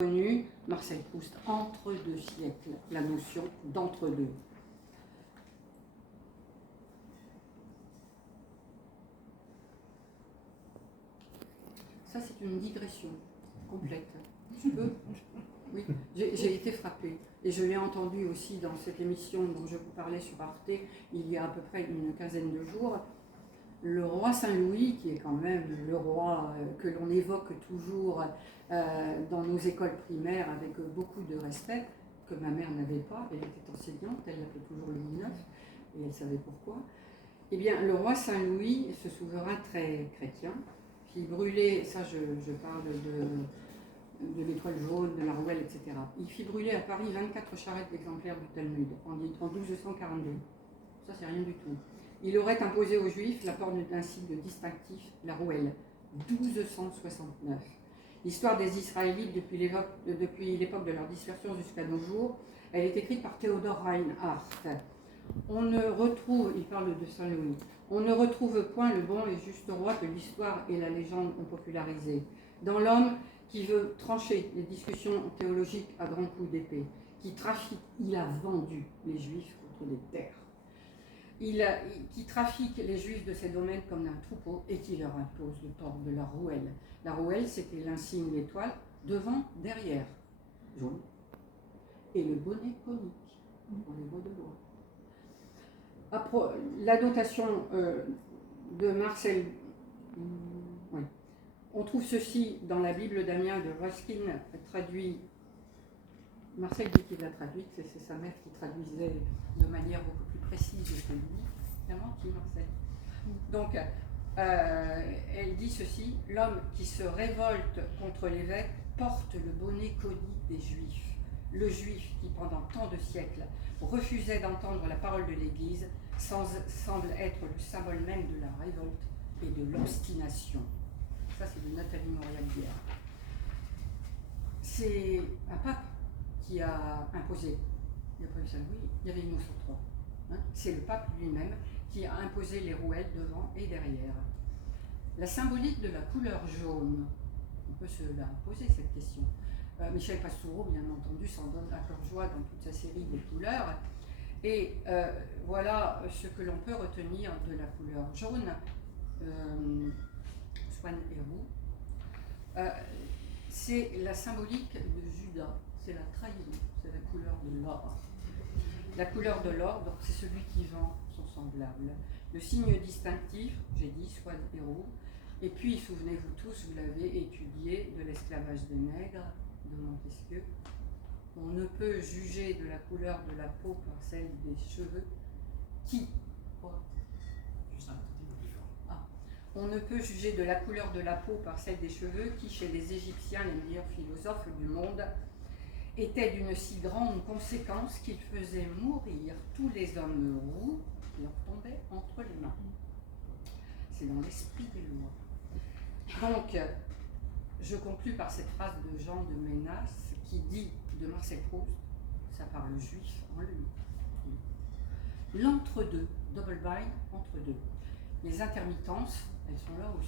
connu Marcel Proust, entre deux siècles, la notion d'entre-deux. Ça, c'est une digression complète. Je peux ? Oui, j'ai été frappée. Et je l'ai entendu aussi dans cette émission dont je vous parlais sur Arte, il y a à peu près une quinzaine de jours. Le roi Saint-Louis, qui est quand même le roi que l'on évoque toujours dans nos écoles primaires avec beaucoup de respect, que ma mère n'avait pas, elle était enseignante, elle l'appelait toujours Louis IX, et elle savait pourquoi. Eh bien, le roi Saint-Louis, ce souverain très chrétien, qui brûlait, ça je parle de l'étoile jaune, de la rouelle, etc. Il fit brûler à Paris 24 charrettes d'exemplaires du Talmud en 1242. Ça, c'est rien du tout. Il aurait imposé aux Juifs la porte d'un signe distinctif, la rouelle, 1269. L'histoire des Israélites depuis l'époque de leur dispersion jusqu'à nos jours, elle est écrite par Theodor Reinhardt. On ne retrouve, il parle de Saint-Louis, on ne retrouve point le bon et juste roi que l'histoire et la légende ont popularisé. Dans l'homme qui veut trancher les discussions théologiques à grands coups d'épée, qui trafique, il a vendu les Juifs contre des terres. Qui trafique les Juifs de ces domaines comme un troupeau et qui leur impose le port de la rouelle. La rouelle, c'était l'insigne d'étoile, devant, derrière, jaune, et le bonnet conique, pour les mots de loi. La notation de Marcel, oui. On trouve ceci dans la Bible d'Amiens de Ruskin, traduit. Marcel dit qu'il l'a traduite, c'est sa mère qui traduisait de manière beaucoup plus précise que lui. Vraiment, qui Marcel. Donc, elle dit ceci: l'homme qui se révolte contre l'évêque porte le bonnet conique des Juifs. Le Juif qui, pendant tant de siècles, refusait d'entendre la parole de l'Église, semble être le symbole même de la révolte et de l'obstination. Ça, c'est de Nathalie Mauriac-Guerre. C'est un pape qui a imposé, il n'y a pas eu Saint-Louis, il y avait Innocent III. Hein, c'est le pape lui-même qui a imposé les rouelles devant et derrière. La symbolique de la couleur jaune, on peut se la poser cette question. Michel Pastoureau, bien entendu, s'en donne à cœur joie dans toute sa série de couleurs. Et voilà ce que l'on peut retenir de la couleur jaune. Swan et roux. C'est la symbolique de Judas, c'est la trahison, c'est la couleur de l'or. La couleur de l'or, donc c'est celui qui vend son semblable. Le signe distinctif, j'ai dit, swan et roux. Et puis, souvenez-vous tous, vous l'avez étudié, de l'esclavage des nègres de Montesquieu. On ne peut juger de la couleur de la peau par celle des cheveux. Qui ? Quoi ? Juste un petit peu différent. On ne peut juger de la couleur de la peau par celle des cheveux qui, chez les Égyptiens, les meilleurs philosophes du monde, était d'une si grande conséquence qu'il faisait mourir tous les hommes roux qui leur tombaient entre les mains. C'est dans l'esprit des lois. Donc, je conclus par cette phrase de Jean de Ménas qui dit de Marcel Proust, ça parle juif en lui. L'entre-deux, double bind, entre deux. Les intermittences, elles sont là aussi.